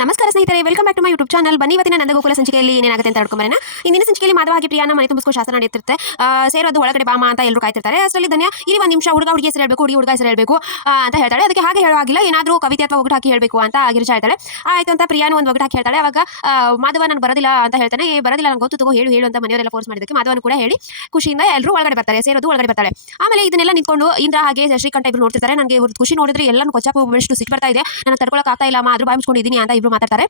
ನಮಸ್ಕಾರ ಸ್ನೇಹಿತರೆ, welcome back to my YouTube channel. ಬನ್ನಿ ಇವತ್ತಿನ ನಂದಗೋಕುಲ ಸಂಚಿಕೆಯಲ್ಲಿ ಏನಾಗುತ್ತೆ ಅಂತ ಹೇಳ್ಕೊಂಬರೋಣ. ಇಂದಿನ ಸಂಚಿಕೆಯಲ್ಲಿ ಮಾಧವ ಹಾಗೆ ಪ್ರಿಯಾನ ಮನೆ ತುಂಬಿಸ್ಕೋ ಶಾಸ್ತ್ರ ನಡೆಯುತ್ತಿರುತ್ತೆ. ಸೇರೋದು ಒಳಗಡೆ ಬಾಮ ಅಂತ ಎಲ್ಲರೂ ಕಾಯ್ತಿರ್ತಾರೆ. ಅಷ್ಟರಲ್ಲಿ ಧನ್ಯ ಇಲ್ಲಿ ಒಂದು ನಿಮಿಷ ಹುಡುಗ ಹುಡುಗಿ ಹೆಸರು ಹೇಳಬೇಕು, ಹುಡುಗ ಹೆಸರು ಹೇಳಬೇಕು ಅಂತ ಹೇಳ್ತಾಳೆ. ಅದಕ್ಕೆ ಹಾಗೆ ಹೇಳೋ ಆಗಿಲ್ಲ, ಏನಾದರೂ ಕವಿತೆ ಅಥವಾ ಒಗಟು ಹಾಕಿ ಹೇಳಬೇಕು ಅಂತ ಗಿರಿಜಾ ಹೇಳ್ತಾಳೆ. ಆಯ್ತು ಅಂತ ಪ್ರಿಯಾನು ಒಂದು ಒಗಟು ಹಾಕಿ ಹೇಳ್ತಾಳೆ. ಅವಾಗ ಮಾಧವ ನಾನು ಬರೋದಿಲ್ಲ ಅಂತ ಹೇಳ್ತಾನೆ. ಬರೋದಿಲ್ಲ ನಂಗೆ ಗೊತ್ತು, ತಗೋ ಹೇಳು ಅಂತ ಮನೆಯವರೆಲ್ಲ ಫೋರ್ಸ್ ಮಾಡಿದ್ದಕ್ಕೆ ಮಾಧವನು ಕೂಡ ಹೇಳಿ ಖುಷಿಯಿಂದ ಎಲ್ಲರೂ ಒಳಗಡೆ ಬರ್ತಾರೆ. ಸೇರೋದು ಒಳಗಡೆ ಬರ್ತಾಳೆ. ಆಮೇಲೆ ಇದನ್ನೆಲ್ಲ ನಿಂತ್ಕೊಂಡು ಇಂದ್ರ ಹಾಗೆ ಶ್ರೀಕಂಠ ಇಬ್ರು ನೋಡ್ತಿರ್ತಾರೆ. ನನಗೆ ಖುಷಿ ನೋಡಿದ್ರೆ ಎಲ್ಲರೂ ಕೊಚ್ಚಾಕ ಹೋಗ್ಬಿಟ್ಟು ಸಿಟ್ಟು ಬರ್ತಾ ಇದೆ, ನನಗೆ ತಡ್ಕೊಳಕ್ ಆಗ್ತಾ ಇಲ್ಲ, ಆದ್ರೂ ಬಾಯಿ ಮುಚ್ಕೊಂಡಿದ್ದೀನಿ ಅಂತ ಇಬ್ರು ಮಾತಾಡ್ತಾರೆ.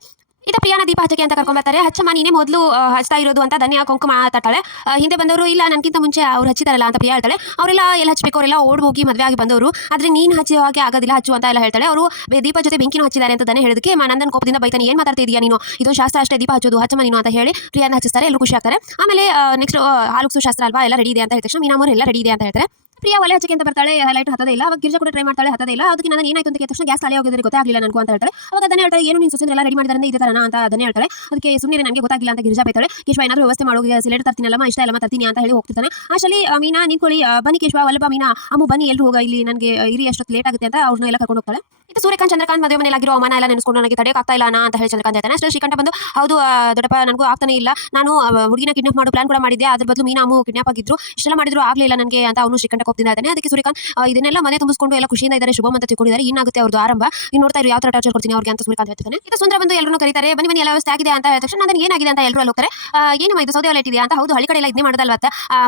ಇದ ಪ್ರಿಯಾನ ದೀಪ ಹಚ್ಚಕ್ಕೆ ಅಂತ ಕರ್ಕೊಂಡ್ಬರ್ತಾರೆ. ಹಚ್ಚಮ್ಮ ನೀನೇ ಮೊದಲು ಹಚ್ತಾ ಇರೋದು ಅಂತ ಧನ್ಯ ಕುಂಕುಮ ಮಾತಾಡ್ತಾಳೆ. ಹಿಂದೆ ಬಂದವರು ಇಲ್ಲ ನನಗಿಂತ ಮುಂಚೆ ಅವ್ರು ಹಚ್ಚಿದಾರಲ್ಲ ಅಂತ ಪ್ರಿಯಾ ಹೇಳ್ತಾಳೆ. ಅವರೆಲ್ಲ ಎಲ್ಲ ಹಚ್ಚಬೇಕು, ಅವರೆಲ್ಲ ಓಡ್ ಹೋಗಿ ಮದುವೆ ಆಗಿ ಬಂದವರು, ಆದ್ರೆ ನೀನು ಹಚ್ಚೋ ಹಾಗೆ ಆಗೋದಿಲ್ಲ, ಹಚ್ಚು ಅಂತ ಎಲ್ಲ ಹೇಳ್ತಾಳೆ. ಅವರು ದೀಪ ಜೊತೆ ಬೆಂಕಿನೂ ಹಚ್ಚಿದ್ದಾರೆ ಅಂತ ಧನ್ಯ ಹೇಳಿದಕ್ಕೆ ನಂದನ್ ಕೋಪದಿಂದ ಬೈತಾನೆ, ಏನು ಮಾತಾಡ್ತಿದ್ಯಾ ನೀನು, ಇದು ಶಾಸ್ತ್ರ ಅಷ್ಟೇ, ದೀಪ ಹಚ್ಚೋದು, ಹಚ್ಚಮ್ಮ ನೀನು ಅಂತ ಹೇಳಿ ಪ್ರಿಯಾನ ಹಚ್ಚಿಸ್ತಾರೆ. ಎಲ್ಲರೂ ಖುಷಿ ಆಗ್ತಾರೆ. ಆಮೇಲೆ ನೆಕ್ಸ್ಟ್ ಹಾಲುಕ್ಸು ಶಾಸ್ತ್ರ ಅಲ್ವಾ, ಎಲ್ಲ ರೆಡಿ ಇದೆ ಅಂತ ಹೇಳಿದ ತಕ್ಷಣ ಮೀನಾಮೂರು ಎಲ್ಲ ರೆಡಿ ಇದೆ ಅಂತ ಹೇಳ್ತಾರೆ. ಪ್ರಿಯಾ ಒಲೆ ಹಚ್ಚಕ್ಕೆ ಅಂತ ಬರ್ತಾಳೆ. ಲೈಟ್ ಹತ್ತದೇ ಇಲ್ಲ. ಅವಾಗ ಗಿರಿಜಾ ಕೂಡ ಟ್ರೈ ಮಾಡ್ತಾಳೆ, ಹತ್ತದೇ ಇಲ್ಲ. ಅದಕ್ಕೆ ನಾನು ಏನಾಯ್ತು ಅಂತ ಕೇಳಿದ ತಕ್ಷಣ ಗ್ಯಾಸ್ ಖಾಲಿ ಹೋಗಿದ್ರೆ ಗೊತ್ತಾಗಲಿಲ್ಲ ನನಗೂ ಅಂತ ಹೇಳ್ತಾಳೆ. ಅವಾಗ ಧನ್ಯ ಹೇಳ್ತಾಳೆ, ಏನು ನೀನು ಸುಸಂದ್ರ ಎಲ್ಲ ರೆಡಿ ಮಾಡಿದಾರೆ ಇದೇ ತರನ ಅಂತ ಧನ್ಯ ಹೇಳ್ತಾಳೆ. ಅದಕ್ಕೆ ಸುಮ್ಮನೆ ನನಗೆ ಗೊತ್ತಾಗಿಲ್ಲ ಅಂತ ಗಿರಿಜಾ ಬೈತಾಳೆ. ಕೇಶವ ಏನಾದರೂ ವ್ಯವಸ್ಥೆ ಮಾಡೋ, ಸಿಲಿಂಡರ್ ತರ್ತೀನಲ್ಲ, ಇಷ್ಟ ಎಲ್ಲ ತರ್ತೀನಿ ಅಂತ ಹೇಳಿ ಹೋಗ್ತಿರ್ತಾನೆ. ಅಷ್ಟರಲ್ಲಿ ಮೀನಾ ನಿಂತ್ಕೊಳ್ಳಿ, ಬನ್ನಿ ಕೇಶವ, ವಲ್ಲಭ ಮೀನಾ, ಅಮ್ಮು ಬನ್ನಿ ಎಲ್ಲರೂ ಹೋಗ, ಇಲ್ಲಿ ನನಗೆ ಇರಿ ಅಷ್ಟೊತ್ತು ಲೇಟ್ ಆಗುತ್ತೆ ಅಂತ ಅವ್ರನ್ನ ಎಲ್ಲ ಕರ್ಕೊಂಡು ಹೋಗ್ತಾಳೆ. ಇದು ಸೂರ್ಯಕಾಂತ್ ಚಂದ್ರಕಾಂತ್ ಮದುವೆ ಮನೆಯಲ್ಲಾಗಿರೋ ಅವಮಾನ ಎಲ್ಲ ನೆನೆಸ್ಕೊಂಡು ನನಗೆ ತಡೆಯೋಕೆ ಆಗ್ತಾ ಇಲ್ಲ ಅಂತ ಹೇಳಿ ಚಂದ್ರಕಾಂತ್ ಹೇಳ್ತಾನೆ. ಅಷ್ಟೇ ಶ್ರೀಕಂಠ ಬಂದು, ಹೌದು ದೊಡ್ಡಪ್ಪ, ನನಗೂ ಆಗ್ತಾನೆ ಇಲ್ಲ, ನಾನು ಹುಡುಗಿನ ಕಿಡ್ನಾಪ್ ಮಾಡೋ ಪ್ಲಾನ್ ಕೂಡ ಮಾಡಿದ್ದೆ, ಅದ್ರ ಬದಲು ಮೀನಾ ಅಮ್ಮು ಕಿಡ್ನಾಪ್ ಆಗಿದ್ರು, ಇಷ್ಟೆಲ್ಲ ಮಾಡಿದ್ರು ಆಗಲಿಲ್ಲ ನನಗೆ ಅಂತ ಅವನು ಶ್ರೀಕಂಠ ಕೋಪದಿಂದ ಹೇಳ್ತಾನೆ. ಅದಕ್ಕೆ ಸೂರ್ಯಕಾಂತ್ ಇದನ್ನೆಲ್ಲ ಮನೆ ತುಂಬಿಸ್ಕೊಂಡು ಎಲ್ಲ ಖುಷಿಯಿಂದ ಇದ್ದಾರೆ, ಶುಭ ಅಂತ ತಿಳ್ಕೊಂಡಿದ್ದಾರೆ, ಇನ್ನಾಗುತ್ತೆ ಅವ್ರದ್ದು ಆರಂಭ, ನೀವು ನೋಡ್ತಾ ಇರೋ ಯಾವ ತರ ಟಾರ್ಚರ್ ಕೊಡ್ತೀನಿ ಅವ್ರಿಗೆ ಅಂತ ಸೂರ್ಯಕಾಂತ್ ಹೇಳ್ತಾನೆ. ಇದು ಸುಂದರ ಬಂದು ಎಲ್ಲರೂ ಕರೀತಾರೆ, ಬನ್ನಿ ಬನ್ನಿ ಎಲ್ಲ ವ್ಯವಸ್ಥೆ ಆಗಿದೆ ಅಂತ ಹೇಳಿದ ತಕ್ಷಣ ನನಗೆ ಏನಾಗಿದೆ ಅಂತ ಎಲ್ಲರೂ ಅಲ್ಲಿ ಹೋಗ್ತಾರೆ. ಏನು ಇದು ಸೌದೆ ಲೈಟ್ ಇದೆಯಾ ಅಂತ. ಹೌದು ಹಳ್ಳಿ ಕಡೆ ಎಲ್ಲ ಇದನ್ನೇ ಮಾಡೋದಲ್ವ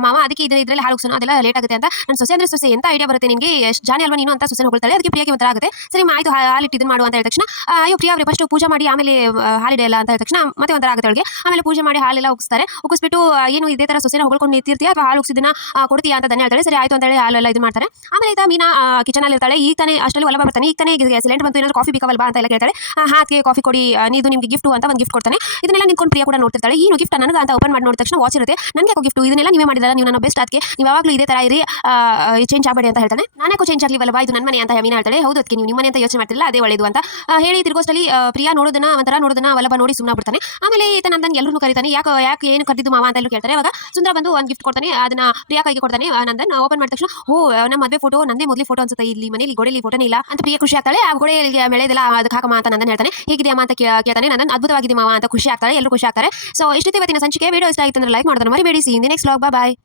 ಮಾಮ, ಅದಕ್ಕೆ ಇದರಲ್ಲಿ ಹಾಲು ಹೋಗ್ಸೋಣ, ಅದೆಲ್ಲ ಲೇಟ್ ಆಗುತ್ತೆ ಅಂತ. ನನ್ನ ಸೊಸೆ ಅಂದ್ರೆ ಸೊಸೆ ಎಂತ ಐಡಿಯಾ ಬರುತ್ತೆ ನಿಮಗೆ, ಎಷ್ಟು ಜಾಣಿ ಅಲ್ವಾ ನೀನು ಅಂತ ಸೊಸೆ ಹೋಗ್ತಾಳೆ. ಅದಕ್ಕೆ ಪ್ರಿಯಾಗೆ ಒಂಥರ ಆಗುತ್ತೆ. ಸರಿ ಆಯ್ತು ಹಾಲಿಟ್ಟು ಇದನ್ನು ಮಾಡು ಅಂತ ಹೇಳಿದ ತಕ್ಷಣ, ಅಯ್ಯೋ ಪ್ರಿಯಾ ಅವ್ರಿಗೆ ಫಸ್ಟ್ ಪೂಜೆ ಮಾಡಿ ಆಮೇಲೆ ಹಾಲಿಡೆ ಎಲ್ಲ ಅಂತ ಹೇಳಿದ ತಕ್ಷಣ ಮತ್ತೆ ಒಂಥರ ಆಗುತ್ತೆ ಅವಳಿಗೆ. ಆಮೇಲೆ ಪೂಜೆ ಮಾಡಿ ಹಾಲೆಲ್ಲ ಉಗಿಸ್ತಾರೆ. ಉಗಿಸ್ಬಿಟ್ಟು ಏನು ಇದೇ ತರ ಸೊಸೆನ ಹೊಳ್ಕೊಂಡು ನಿಂತಿರ್ತೀಯ ಅಥವಾ ಹಾಲು ಉಗಿಸಿದನ್ನ ಕೊಡ್ತೀಯಾ ಅಂತ ಧನ್ಯ ಹೇಳ್ತಾಳೆ. ಸರಿ ಆಯ್ತು ಅಂತ ಹೇಳಿ ಹಾಲೆಲ್ಲ ಇದು ಮಾಡ್ತಾರೆ. ಆಮೇಲೆ ಈತ ಮೀನಾ ಕಿಚನ್ ಅಲ್ಲಿ ಇರ್ತಾಳೆ. ಈಗ ತಾನೇ ಅಷ್ಟರಲ್ಲಿ ಒಲಬ ಬರ್ತಾನೆ. ಈಗ ತಾನೇ ಸಿಲಿಂಡರ್ ಬಂತು, ಏನಾದ್ರು ಕಾಫಿ ಬೇಕಲ್ವಾ ಅಂತ ಎಲ್ಲ ಕೇಳ್ತಾಳೆ. ಹಾಕಿ ಕಾಫಿ ಕೊಡಿ, ನೀದು ನಿಮಗೆ ಗಿಫ್ಟ್ ಅಂತ ಒಂದು ಗಿಫ್ಟ್ ಕೊಡ್ತಾನೆ. ಇದನ್ನೆಲ್ಲ ನಿಂತ್ಕೊಂಡು ಪ್ರಿಯಾ ಕೂಡ ನೋಡ್ತಿರ್ತಾಳೆ. ಏನು ಗಿಫ್ಟ್ ನನಗೆ ಅಂತ ಓಪನ್ ಮಾಡಿ ನೋಡಿದ ತಕ್ಷಣ ವಾಚ್ ಇರುತ್ತೆ. ನನಗೆ ಯಾಕೋ ಗಿಫ್ಟ್, ಇದನ್ನೆಲ್ಲ ನೀವೇ ಮಾಡಿದಾರ, ನೀವು ನನ್ನ ಬೆಸ್ಟ್, ಅದಕ್ಕೆ ನೀವು ಯಾವಾಗಲೂ ಇದೇ ತರ ಇರಿ, ಚೇಂಜ್ ಆಗಬೇಡಿ ಅಂತ ಹೇಳ್ತಾನೆ. ನಾನೇಕೋ ಚೇಂಜ್ ಆಗಲಿವಲ್ವಾ, ಇದು ನನ್ನ ಮನೆ ಅಂತ ಮೀನಾ ಹೇಳ್ತಾಳೆ. ಹೌದು ಅದಕ್ಕೆ ನೀವು ನಿಮ್ಮ ಮನೆ ಅಂತ ಯೋಚನೆ ಮಾಡ್ತಿಲ್ಲ, ಅದೇ ಒಳ್ಳೇದು ಅಂತ ಹೇಳಿ ತಿರ್ಗೋಷ್ಟಲ್ಲಿ ಪ್ರಿಯಾ ನೋಡೋದನ್ನ ಒಂಥರ ನೋಡೋದನ್ನ ವಲ್ಲಭ ನೋಡಿ ಸುಮ್ಮನೆ ಬಿಡ್ತಾನೆ. ಆಮೇಲೆ ಈತ ನಂದನ್ ಎಲ್ಲರೂ ಕರೀತಾನೆ. ಯಾಕೆ ಏನು ಕರೆದಿದ್ದು ಮಾವ ಅಂತ ಎಲ್ಲರೂ ಕೇಳ್ತಾರೆ. ಅವಾಗ ಸುಂದರ ಬಂದು ಒಂದು ಗಿಫ್ಟ್ ಕೊಡ್ತಾನೆ, ಅದನ್ನ ಪ್ರಿಯಾ ಕೈಗೆ ಕೊಡ್ತಾನೆ. ನಂದನ್ ಓಪನ್ ಮಾಡಿದ ತಕ್ಷಣ, ಓ ನಮ್ಮ ಮದುವೆ ಫೋಟೋ ನಂದೇ ಮೊದಲೇ ಫೋಟೋ ಅನ್ಸುತ್ತೆ, ಇಲ್ಲಿ ಮನೆಯಲ್ಲಿ ಗೋಡೆಯಲ್ಲಿ ಫೋಟೋನೇ ಇಲ್ಲ ಅಂತ ಪ್ರಿಯಾ ಖುಷಿ ಆಗ್ತಾಳೆ. ಆ ಗೋಡೆಯಲ್ಲಿ ಮೆಳೆದೆಲ್ಲ ಅದಕ್ಕೆ ಹಾಕಮ್ಮ ಅಂತ ನಂದನ್ ಹೇಳ್ತಾನೆ. ಹೇಗಿದೆಯಮ್ಮ ಅಂತ ಕೇಳ್ತಾನೆ. ನಂದನ್ ಅದ್ಭುತವಾಗಿದೆ ಮಾವ ಅಂತ ಖುಷಿ ಆಗ್ತಾಳೆ. ಎಲ್ಲರೂ ಖುಷಿ ಆಗ್ತಾರೆ. ಸೊ ಇಷ್ಟೇ ಇವತ್ತಿನ ಸಂಚಿಕೆ. ವಿಡಿಯೋ ಇಷ್ಟ ಆಯಿತು ಅಂದ್ರೆ ಲೈಕ್ ಮಾಡೋದನ್ನ ಮರಿಬೇಡಿ. See in the next vlog. Bye.